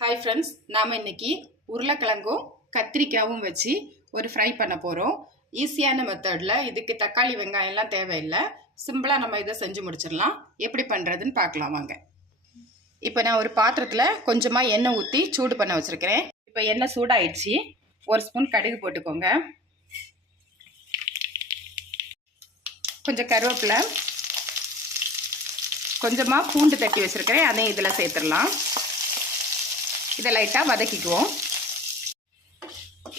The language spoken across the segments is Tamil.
ஹாய் ஃப்ரெண்ட்ஸ், நாம் இன்றைக்கி உருளைக்கிழங்கும் கத்திரிக்காயும் வச்சு ஒரு ஃப்ரை பண்ண போகிறோம். ஈஸியான மெத்தடில். இதுக்கு தக்காளி வெங்காயம்லாம் தேவையில்லை. சிம்பிளாக நம்ம இதை செஞ்சு முடிச்சிடலாம். எப்படி பண்ணுறதுன்னு பார்க்கலாம் வாங்க. இப்போ நான் ஒரு பாத்திரத்தில் கொஞ்சமாக எண்ணெய் ஊற்றி சூடு பண்ண வச்சுருக்கிறேன். இப்போ எண்ணெய் சூடாயிடுச்சு. ஒரு ஸ்பூன் கடுகு போட்டுக்கோங்க. கொஞ்சம் கருவேப்பிலை, கொஞ்சமாக பூண்டு தட்டி வச்சுருக்கிறேன், அதையும் இதில் சேர்த்துடலாம். இதை லைட்டாக வதக்கிக்குவோம்.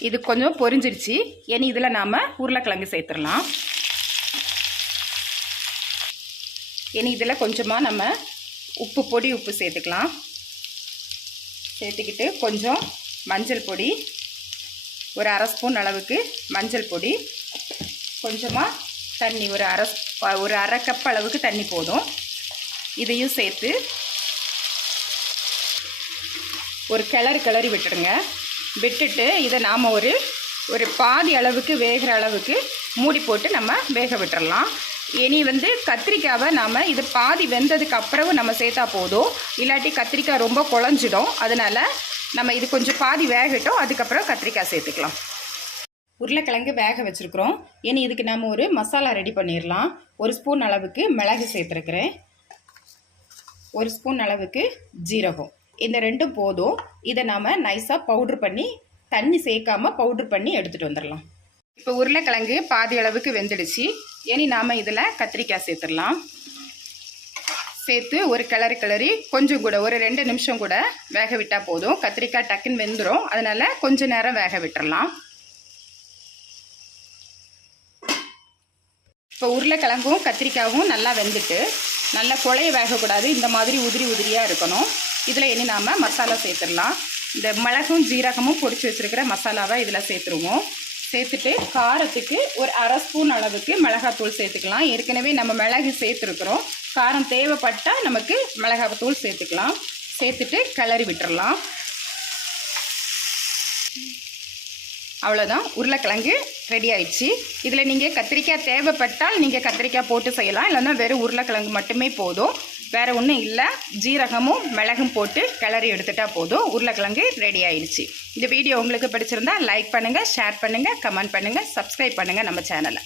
இது கொஞ்சம் பொரிஞ்சிருச்சு. இனி இதில் நாம் உருளைக்கிழங்கு சேர்த்துடலாம். இனி இதில் கொஞ்சமாக நம்ம பொடி உப்பு சேர்த்துக்கலாம். சேர்த்துக்கிட்டு கொஞ்சம் மஞ்சள் பொடி, ஒரு அரை ஸ்பூன் அளவுக்கு மஞ்சள் பொடி, கொஞ்சமாக தண்ணி, ஒரு அரை கப் அளவுக்கு தண்ணி போதும். இதையும் சேர்த்து ஒரு கிளறி விட்டுடுங்க. விட்டுட்டு இதை நாம் ஒரு பாதி அளவுக்கு வேகிற அளவுக்கு மூடி போட்டு நம்ம வேக விட்டுறலாம். இனி கத்திரிக்காவை நாம் இது பாதி வெந்ததுக்கு அப்புறம் நம்ம சேர்த்தா போதும். இல்லாட்டி கத்திரிக்காய் ரொம்ப குழஞ்சிடும். அதனால் நம்ம இது கொஞ்சம் பாதி வேகட்டும், அதுக்கப்புறம் கத்திரிக்காய் சேர்த்துக்கலாம். உருளைக்கிழங்கு வேக வச்சுருக்குறோம். இனி இதுக்கு நம்ம ஒரு மசாலா ரெடி பண்ணிடலாம். ஒரு ஸ்பூன் அளவுக்கு மிளகு சேர்த்துருக்குறேன், ஒரு ஸ்பூன் அளவுக்கு ஜீரகம். இந்த ரெண்டும் போதும். இதை நாம் நைஸாக பவுட்ரு பண்ணி, தண்ணி சேர்க்காமல் பவுட்ரு பண்ணி எடுத்துகிட்டு வந்துடலாம். இப்போ உருளைக்கிழங்கு பாதி அளவுக்கு வெந்துடுச்சு. இனி நாம் இதில் கத்திரிக்காய் சேர்த்துடலாம். சேர்த்து ஒரு கிளறி கொஞ்சம் கூட ஒரு 2 நிமிஷம் கூட வேக விட்டால் போதும். கத்திரிக்காய் டக்குன்னு வெந்துடும். அதனால் கொஞ்சம் நேரம் வேக விட்டுறலாம். இப்போ உருளைக்கிழங்கும் கத்திரிக்காயும் நல்லா வெந்துட்டு, நல்லா குழைய வேகக்கூடாது. இந்த மாதிரி உதிரியாக இருக்கணும். இதில் இனி நாம் மசாலா சேர்த்துடலாம். இந்த மிளகும் ஜீரகமும் பொடிச்சு வச்சுருக்கிற மசாலாவை இதில் சேர்த்துருவோம். சேர்த்துட்டு காரத்துக்கு ஒரு அரை ஸ்பூன் அளவுக்கு மிளகாத்தூள் சேர்த்துக்கலாம். ஏற்கனவே நம்ம மிளகு சேர்த்துருக்குறோம். காரம் தேவைப்பட்டால் நமக்கு மிளகாத்தூள் சேர்த்துக்கலாம். சேர்த்துட்டு கிளறி விட்டுறலாம். அவ்வளோதான், உருளைக்கிழங்கு ரெடி ஆயிடுச்சு. இதில் நீங்கள் கத்திரிக்காய் தேவைப்பட்டால் நீங்கள் கத்திரிக்காய் போட்டு செய்யலாம். இல்லைன்னா வெறும் உருளைக்கிழங்கு மட்டுமே போதும். வேறு ஒன்றும் இல்லை. ஜீரகமும் மிளகும் போட்டு கிளறி எடுத்துட்டால் போதும். உருளைக்கிழங்கு ரெடி ஆயிடுச்சு. இந்த வீடியோ உங்களுக்கு பிடிச்சிருந்தா லைக் பண்ணுங்கள், ஷேர் பண்ணுங்கள், கமெண்ட் பண்ணுங்கள், சப்ஸ்கிரைப் பண்ணுங்கள் நம்ம சேனலை.